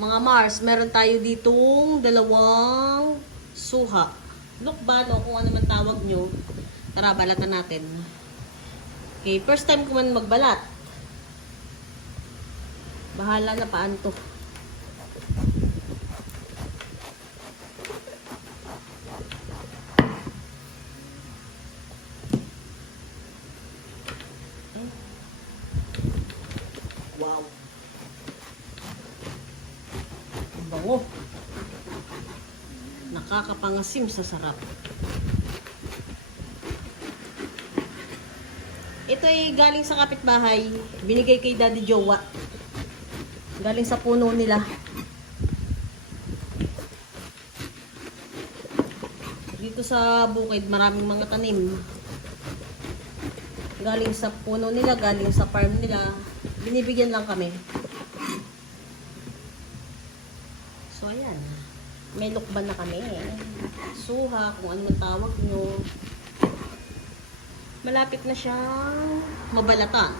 Mga Mars, meron tayo ditong dalawang suha. Look ba, no? Kung ano man tawag nyo. Tara, balatan natin. Okay, first time ko man magbalat. Bahala na paan to. Wow. Ang bango. Nakakapangasim sa sarap. Ito ay galing sa kapitbahay. Binigay kay Daddy Jowa. Galing sa puno nila. Dito sa bukid, maraming mga tanim. Galing sa puno nila, galing sa farm nila. Binibigyan lang kami. So, ayan. May lukban na kami. Suha, kung ano man tawag nyo. Malapit na siyang mabalatan.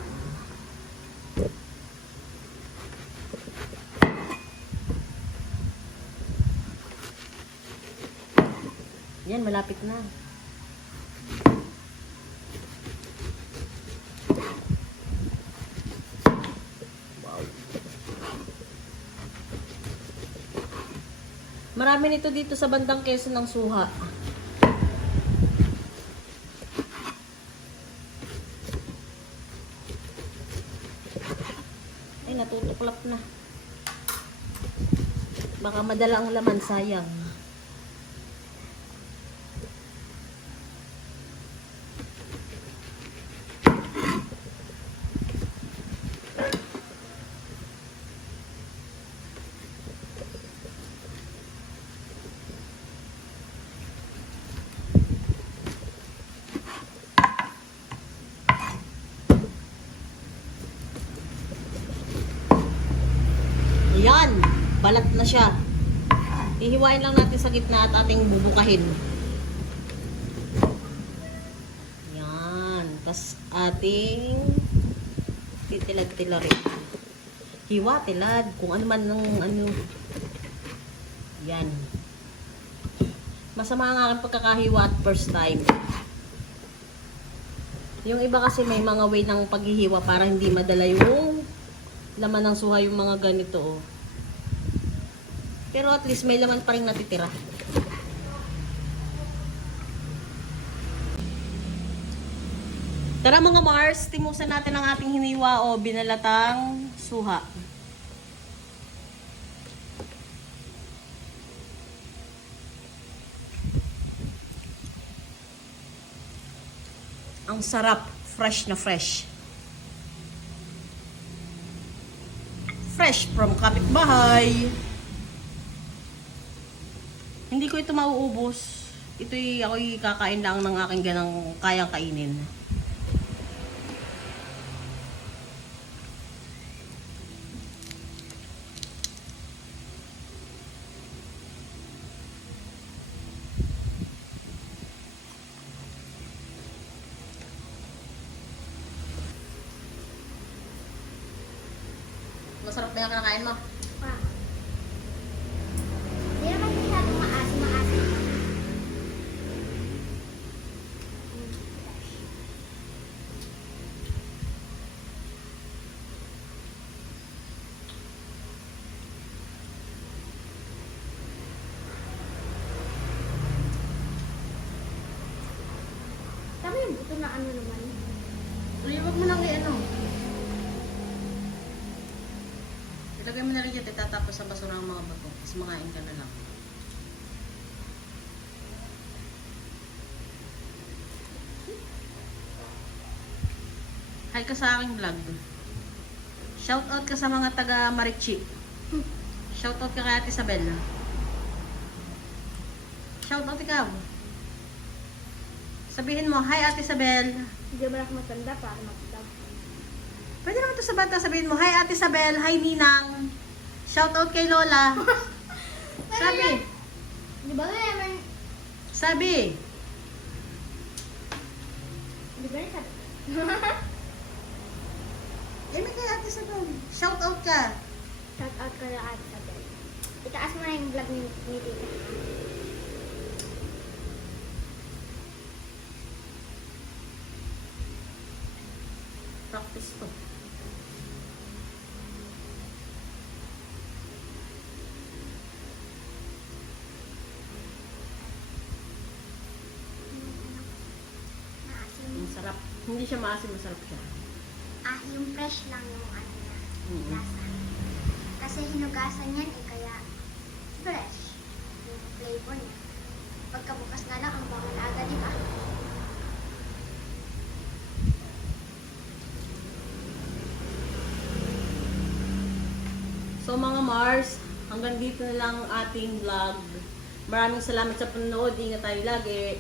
Yan, malapit na. Wow. Marami nito dito sa bandang Quezon ng suha. Ay, natutuklap na. Baka madala ang laman, sayang. Ayan, balat na siya. Ihiwain lang natin sa gitna at ating bubukahin. Ayan, tas ating titilad-tilad rin. Hiwa, tilad, kung ano man ng ano. Ayan. Masama ang aking pagkakahiwa at first time. Yung iba kasi may mga way ng paghihiwa para hindi madala yung laman ng suha, yung mga ganito, oh. Pero at least may laman pa rin natitira. Tara mga Mars, timusan natin ang ating hiniwa o binalatang suha. Ang sarap, fresh na fresh. Fresh from kapitbahay. Hindi ko ito mauubos. Ito'y ako'y kakain lang ng aking ganang kayang kainin. Masarap na yung kinakain mo. Hindi naman masyadong maasim. Tama yung buto na ano naman. Ay, wag mo lang ano. Ilagay mo na rin dyan, itatapos sa basura ang mga bato. Tapos makain ka na lang. Hi ka sa aking vlog. Shoutout ka sa mga taga Marichi. Shoutout ka kay Ate Isabel. Shoutout ikaw. Sabihin mo, hi Ate Isabel. Hindi naman ako matanda para mag-vlog. Pwede naman ito sa bata, sabihin mo, hi Ate Isabel, hi Ninang. Shoutout kay Lola. Sabi. Di ba naman? Sabi. Di ba rin sabi? Eh, may kay Ate Isabel. Shoutout ka. Shout out ka na Ate Isabel. Itaas mo na yung vlog ni Tita. Practice to. Maasim. Masarap. Hindi siya maasim, masarap siya. Yung fresh lang yung ano niya. Mhm. Lasa. Kasi hinugasan yan kaya fresh yung flavor niya. Pagkabukas nga lang, ang bango na agad, di ba? So mga Mars, hanggang dito na lang ang ating vlog. Maraming salamat sa panonood. Ingat tayo lagi.